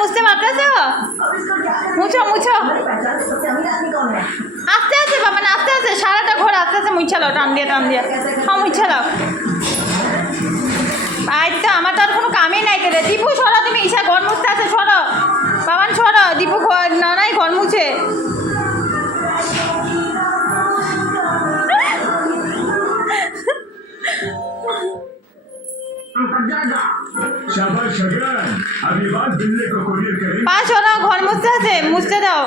মুছতে পারতেছো? মুছো মুছো আস্তে আস্তে বাবা, না আস্তে আস্তে, সারাটা ঘর আস্তে আস্তে মুছালো, টান দিয়ে সব মুছালো। আজ তো আমার তো আর কোনো কামই নাই তোরে। দীপু সরো, তুমি ঈশা ঘর মুছতে আছে, সরো বাবান সরো। দীপু নাই ঘর মুছে। পা সরো, ঘর মুছতে আছে, মুছতে দাও।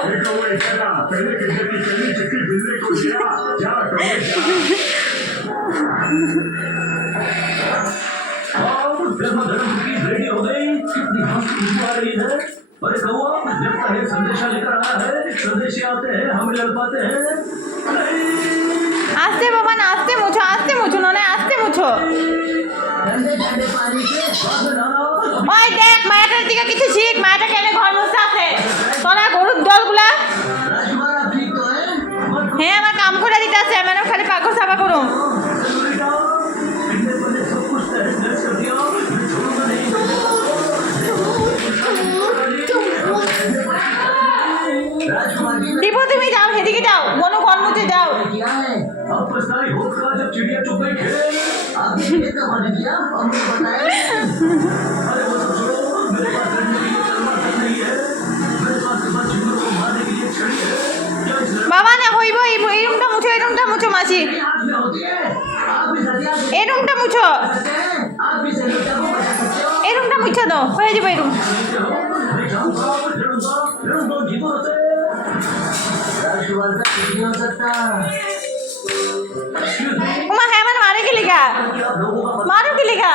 अरे कौआ लगता है संदेशा लेकर आया है। संदेशे आते हैं हम लड़ पाते हैं। आस्ते बाबा ना, आस्ते मुछो ना, आस्ते मुछो। ওই দেখ মায়াটার দিকে কিছু শিখ, মায়াটা কেন ঘর মুছতে আছে? তোরা গরুর দলগুলা। হ্যাঁ আমার কাম করে দিতে আছে, আমি খালি পাগল সাফা করুম। দীপু তুমি যাও, সেদিকে যাও, কোনো ঘর মুছে যাও। বাবা না হইব, এই রুমটা মুছো, এই রুমটা মুছো মাসি, এই রুমটা মুছো, এই রুমটা মুছো দাও, হয়ে যাবে এই রুম। उमा है मन मारे के लिखा, मारो के लिखा।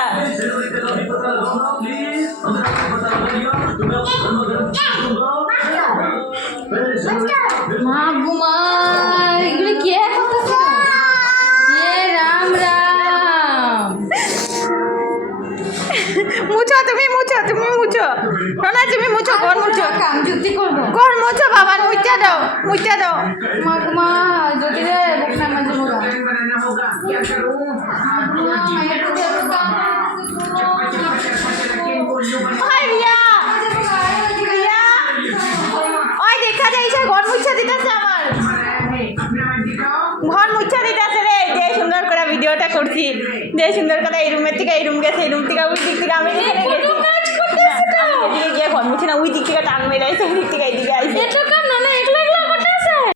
মা গুমা এগুলো কি করতেছে? এ রাম রাম। মুছো তুমি, মুছো তুমি, মুছো না তুমি, মুছো ঘর মুছো, কাম যুক্তি করবো, ঘর মুছো বাবা, মুছা দাও, মুছা দাও। মা গুমা যদি রে দেখনা মাঝে মোরা ওই রিয়া, রিয়া ওই দেখা যায় ঈশা ঘর মুছা দিতেছে, আমার ঘর মুছা দিতেছে রে। যে সুন্দর করে ভিডিওটা করছি, যে সুন্দর করে এই রুমের থেকে এই রুম গেছে, এই রুম থেকে ওই দিক থেকে আমি এখানে গেছি, এদিকে গিয়ে ঘর মুছি না, ওই দিক থেকে টান মেরাইছে, ওই দিক থেকে এইদিকে আইছে।